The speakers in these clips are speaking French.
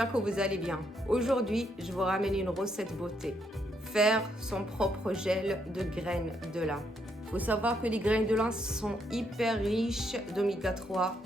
j'espère que vous allez bien. Aujourd'hui, je vous ramène une recette beauté. Faire son propre gel de graines de lin. Il faut savoir que les graines de lin sont hyper riches d'oméga 3,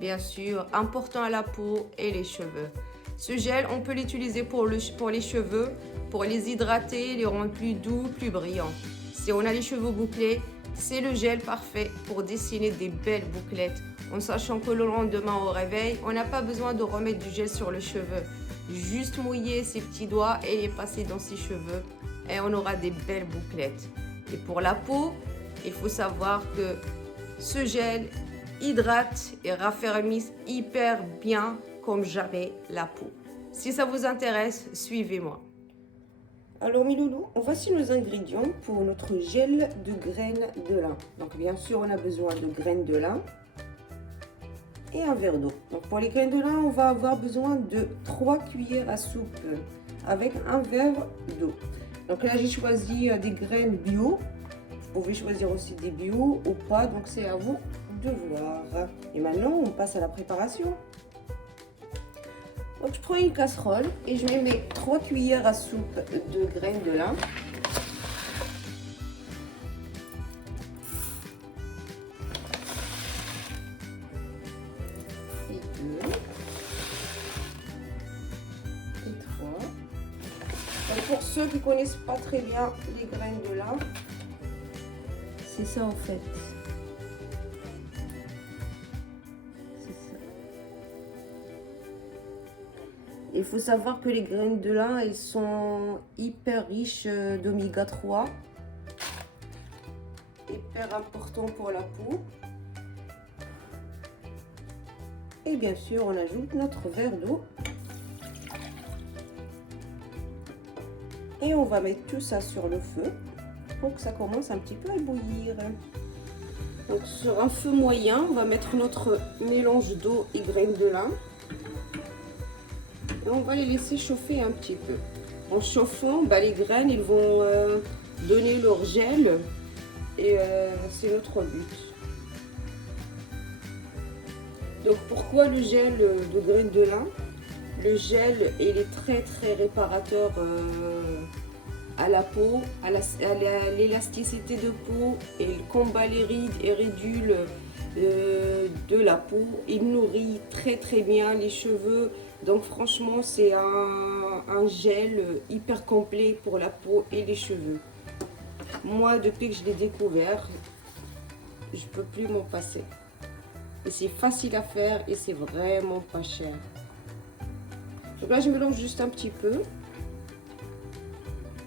bien sûr, important à la peau et les cheveux. Ce gel, on peut l'utiliser pour les cheveux, pour les hydrater, les rendre plus doux, plus brillants. Si on a les cheveux bouclés, c'est le gel parfait pour dessiner des belles bouclettes. En sachant que le lendemain au réveil, on n'a pas besoin de remettre du gel sur les cheveux. Juste mouiller ses petits doigts et les passer dans ses cheveux et on aura des belles bouclettes. Et pour la peau, il faut savoir que ce gel hydrate et raffermit hyper bien comme jamais la peau. Si ça vous intéresse, suivez-moi. Alors mes loulous, voici nos ingrédients pour notre gel de graines de lin. Donc bien sûr, on a besoin de graines de lin et un verre d'eau. Donc pour les graines de lin, on va avoir besoin de 3 cuillères à soupe avec un verre d'eau. Donc là, j'ai choisi des graines bio. Vous pouvez choisir aussi des bio ou pas, donc c'est à vous de voir. Et maintenant, on passe à la préparation. Donc je prends une casserole et je mets mes 3 cuillères à soupe de graines de lin. Et 2. Et 3. Donc pour ceux qui ne connaissent pas très bien les graines de lin, c'est ça en fait. Il faut savoir que les graines de lin, elles sont hyper riches d'oméga 3. Hyper important pour la peau. Et bien sûr, on ajoute notre verre d'eau. Et on va mettre tout ça sur le feu pour que ça commence un petit peu à bouillir. Donc sur un feu moyen, on va mettre notre mélange d'eau et graines de lin. Et on va les laisser chauffer un petit peu. En chauffant, les graines ils vont donner leur gel et c'est notre but. Donc pourquoi le gel de graines de lin? Le gel il est très réparateur à la peau, à l'élasticité de peau, et il combat les rides et ridules de la peau. Il nourrit très bien les cheveux. Donc franchement, c'est un gel hyper complet pour la peau et les cheveux. Moi, depuis que je l'ai découvert, je peux plus m'en passer. Et c'est facile à faire et c'est vraiment pas cher. Donc là, je mélange juste un petit peu.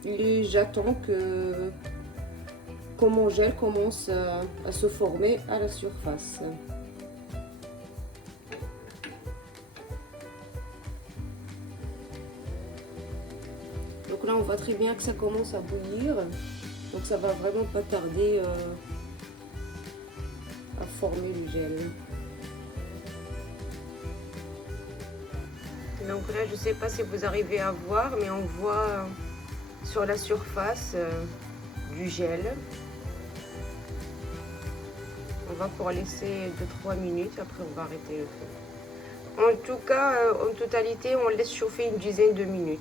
Et j'attends que mon gel commence à se former à la surface. Donc là, on voit très bien que ça commence à bouillir. Donc ça va vraiment pas tarder à former le gel. Donc là, je ne sais pas si vous arrivez à voir, mais on voit sur la surface du gel. On va pouvoir laisser 2-3 minutes, après on va arrêter le feu. En tout cas, en totalité, on laisse chauffer une dizaine de minutes.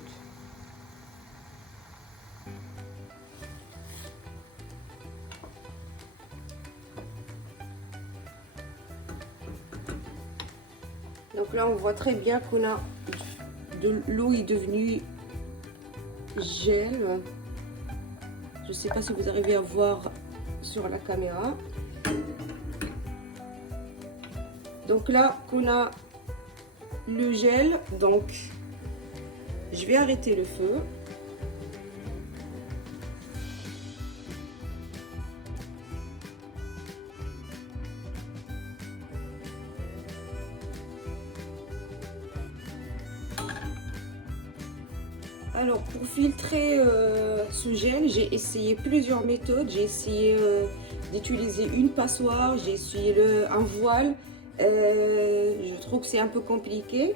Donc là, on voit très bien qu'on a de l'eau est devenue gel. Je ne sais pas si vous arrivez à voir sur la caméra. Donc là, qu'on a le gel, donc je vais arrêter le feu. Alors pour filtrer ce gel, j'ai essayé plusieurs méthodes. J'ai essayé d'utiliser une passoire, j'ai essayé un voile. Je trouve que c'est un peu compliqué.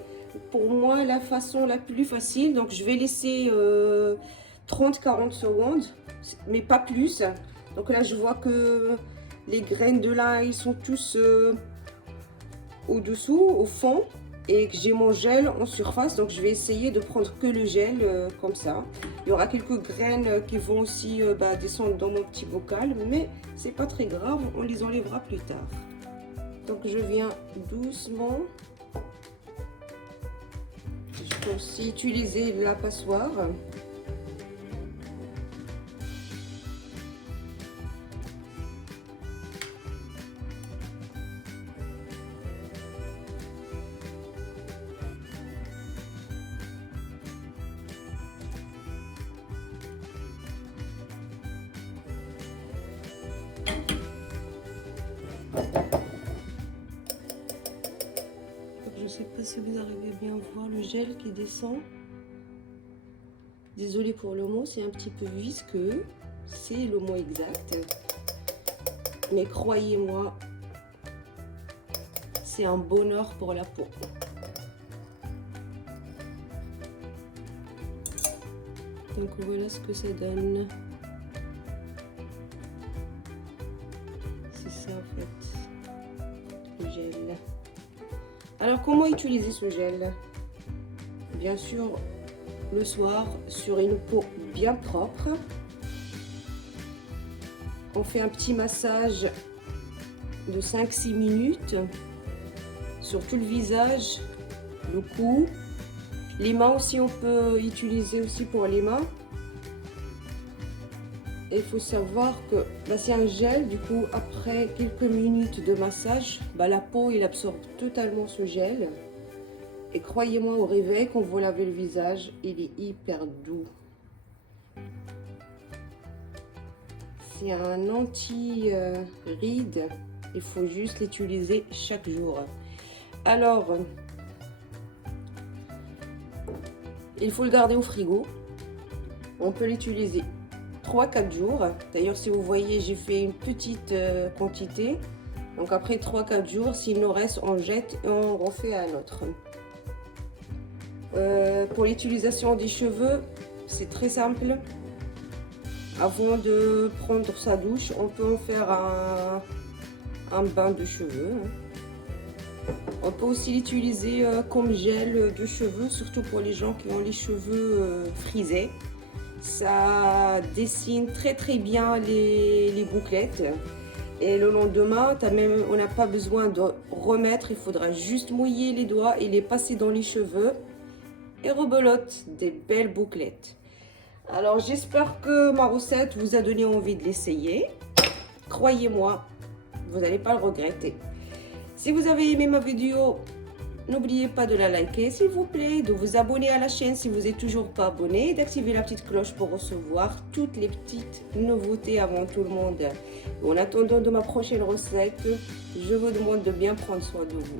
Pour moi, la façon la plus facile, donc je vais laisser 30-40 secondes, mais pas plus. Donc là, je vois que les graines de lin, ils sont tous au-dessous, au fond. et que j'ai mon gel en surface, donc je vais essayer de prendre que le gel comme ça. Il y aura quelques graines qui vont aussi descendre dans mon petit bocal, mais c'est pas très grave, on les enlèvera plus tard. Donc je viens doucement. Je peux aussi utiliser la passoire. Je ne sais pas si vous arrivez bien à voir le gel qui descend. Désolée pour le mot, c'est un petit peu visqueux. C'est le mot exact. Mais croyez-moi, c'est un bonheur pour la peau. Donc voilà ce que ça donne. C'est ça en fait, le gel. Alors comment utiliser ce gel? Bien sûr, le soir, sur une peau bien propre. On fait un petit massage de 5-6 minutes sur tout le visage, le cou. Les mains aussi, on peut utiliser aussi pour les mains. Et il faut savoir que c'est un gel, du coup après quelques minutes de massage, la peau il absorbe totalement ce gel. Et croyez-moi, au réveil, quand vous lavez le visage, il est hyper doux. C'est un anti-rides, il faut juste l'utiliser chaque jour. Alors, il faut le garder au frigo. On peut l'utiliser 3-4 jours. D'ailleurs, si vous voyez, j'ai fait une petite quantité. Donc après 3-4 jours, s'il nous reste, on jette et on refait un autre. Pour l'utilisation des cheveux, c'est très simple. Avant de prendre sa douche, on peut en faire un bain de cheveux. On peut aussi l'utiliser comme gel de cheveux, surtout pour les gens qui ont les cheveux frisés. Ça dessine très bien les bouclettes. Et le lendemain, on n'a pas besoin de remettre, il faudra juste mouiller les doigts et les passer dans les cheveux. Et rebelote, des belles bouclettes. Alors j'espère que ma recette vous a donné envie de l'essayer. Croyez-moi, vous n'allez pas le regretter. Si vous avez aimé ma vidéo, n'oubliez pas de la liker s'il vous plaît, de vous abonner à la chaîne si vous n'êtes toujours pas abonné, d'activer la petite cloche pour recevoir toutes les petites nouveautés avant tout le monde. En attendant de ma prochaine recette, je vous demande de bien prendre soin de vous.